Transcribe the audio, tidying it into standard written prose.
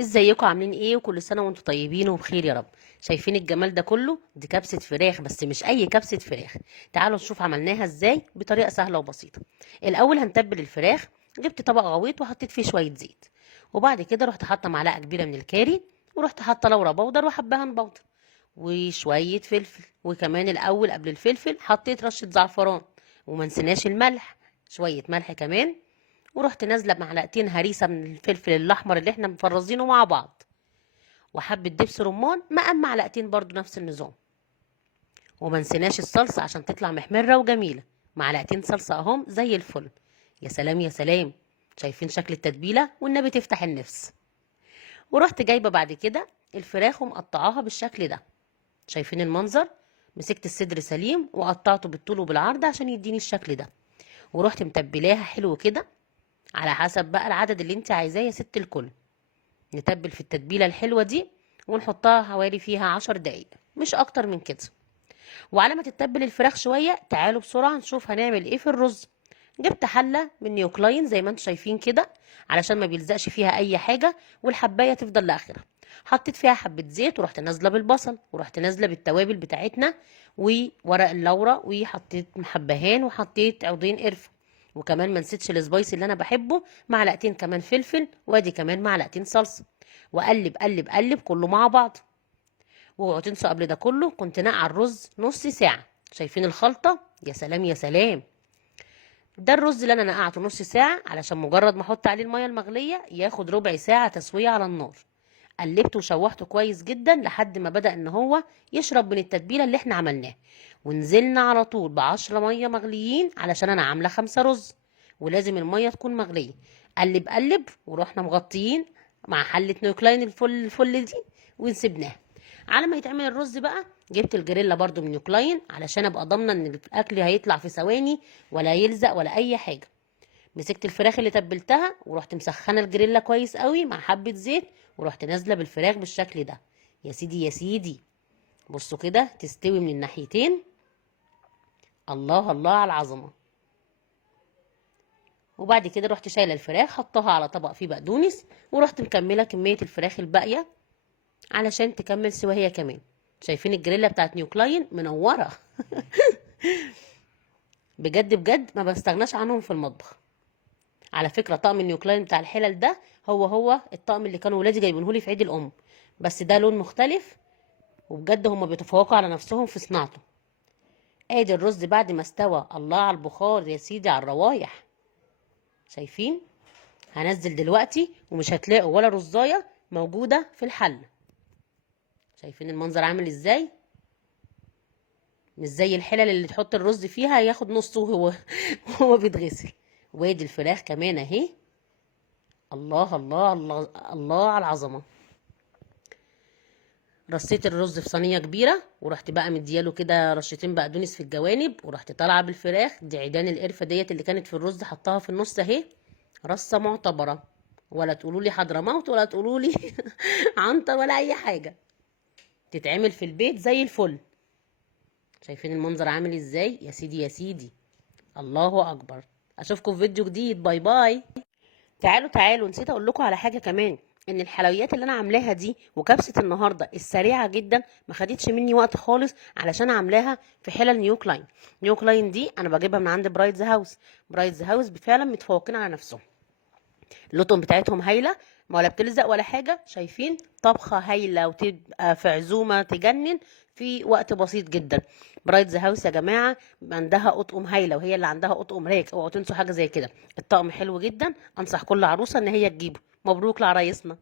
ازيكم عاملين ايه؟ وكل سنه وانتم طيبين وبخير يا رب. شايفين الجمال ده كله؟ دي كبسه فراخ، بس مش اي كبسه فراخ. تعالوا نشوف عملناها ازاي بطريقه سهله وبسيطه. الاول هنتبل الفراخ. جبت طبق غويط وحطيت فيه شويه زيت، وبعد كده رحت حاطه معلقه كبيره من الكاري، ورحت حاطه لورا بودر وحبهان بودر وشويه فلفل. وكمان الاول قبل الفلفل حطيت رشه زعفران، وما نسيناش الملح، شويه ملح كمان. ورحت نازله بمعلقتين هريسه من الفلفل الاحمر اللي احنا مفرزينه مع بعض، وحبه دبس رمان مقام معلقتين برضو نفس النظام. وما نسيناش الصلصه عشان تطلع محمره وجميله، معلقتين صلصه اهم زي الفل. يا سلام يا سلام. شايفين شكل التتبيله؟ والنبي تفتح النفس. ورحت جايبه بعد كده الفراخ ومقطعاها بالشكل ده. شايفين المنظر؟ مسكت الصدر سليم وقطعته بالطول وبالعرض عشان يديني الشكل ده. ورحت متبلاها حلو كده، على حسب بقى العدد اللي انت عايزاه يا ست الكل. نتبل في التتبيله الحلوه دي ونحطها حوالي فيها 10 دقايق، مش اكتر من كده. وعلى ما تتبل الفراخ شويه، تعالوا بسرعه نشوف هنعمل ايه في الرز. جبت حله من نيوكلاين زي ما انتم شايفين كده، علشان ما بيلزقش فيها اي حاجه والحبايه تفضل لاخرها. حطيت فيها حبه زيت، ورحت نازله بالبصل، ورحت نازله بالتوابل بتاعتنا وورق اللورا، وحطيت حبهان، وحطيت عودين قرفه. وكمان ما نسيتش السبايسي اللي انا بحبه، معلقتين كمان فلفل، وادي كمان معلقتين صلصه. وقلب قلب قلب كله مع بعض. واوعوا تنسوا قبل ده كله كنت نقع الرز نص ساعه. شايفين الخلطه؟ يا سلام يا سلام. ده الرز اللي انا نقعته نص ساعه، علشان مجرد ما احط عليه الميه المغليه ياخد ربع ساعه تسويه على النار. قلبته وشوحته كويس جدا لحد ما بدأ ان هو يشرب من التتبيله اللي احنا عملناها. ونزلنا على طول ب10 ميه مغليين، علشان انا عامله 5 رز، ولازم الميه تكون مغليه. قلب قلب، ورحنا مغطيين مع حله نيوكلاين الفل دي، ونسيبناها على ما يتعمل الرز. بقى جبت الجريلا برضو من نيوكلاين علشان ابقى ضامنه ان الاكل هيطلع في ثواني، ولا يلزق ولا اي حاجه. مسكت الفراخ اللي تبلتها، ورحت مسخنه الجريلا كويس قوي مع حبه زيت، ورحت نازله بالفراخ بالشكل ده. يا سيدي يا سيدي. بصوا كده تستوي من الناحيتين. الله الله على العظمه. وبعد كده رحت شايله الفراخ، حطها على طبق فيه بقدونس، ورحت مكمله كميه الفراخ الباقيه علشان تكمل سوا هي كمان. شايفين الجريلا بتاعت نيوكلاين منوره؟ بجد بجد ما بستغناش عنهم في المطبخ. على فكره طقم النيوكلاين بتاع الحلل ده هو الطقم اللي كانوا ولادي جايبينهولي في عيد الام، بس ده لون مختلف، وبجد هما بيتفوقوا على نفسهم في صناعته. ادي الرز بعد ما استوى، الله على البخار يا سيدي، على الروايح. شايفين؟ هنزل دلوقتي ومش هتلاقوا ولا رزايه موجوده في الحل. شايفين المنظر عامل ازاي؟ مش زي الحلل اللي تحط الرز فيها ياخد نصه وهو بيتغسل. وادي الفراخ كمان اهي. الله الله الله الله على العظمه. رصيت الرز في صينيه كبيره، ورحت بقى مدياله كده رشتين بقدونس في الجوانب، ورحت طالعه بالفراخ دي. عيدان القرفه ديت اللي كانت في الرز حطها في النص اهي. رصه معتبره، ولا تقولوا لي حضرموت ولا تقولوا لي عنتر ولا اي حاجه. تتعمل في البيت زي الفل. شايفين المنظر عامل ازاي؟ يا سيدي يا سيدي. الله اكبر. اشوفكم في فيديو جديد. باي باي. تعالوا تعالوا، نسيت اقول لكم على حاجه كمان. ان الحلويات اللي انا عاملاها دي وكبسه النهارده السريعه جدا ما خدتش مني وقت خالص، علشان عاملاها في حلل نيوكلاين. نيوكلاين دي انا بجيبها من عند برايتز هاوس. برايتز هاوس فعلا متفوقين على نفسهم. اللطم بتاعتهم هايله، ما ولا بتلزق ولا حاجه. شايفين؟ طبخه هايله وتبقى في عزومه تجنن في وقت بسيط جدا. برايتز هاوس يا جماعه عندها اطقم هايله، وهي اللي عندها اطقم راك. اوعوا تنسوا حاجه زي كده. الطقم حلو جدا، انصح كل عروسه ان هي تجيبه. مبروك لعرايسنا.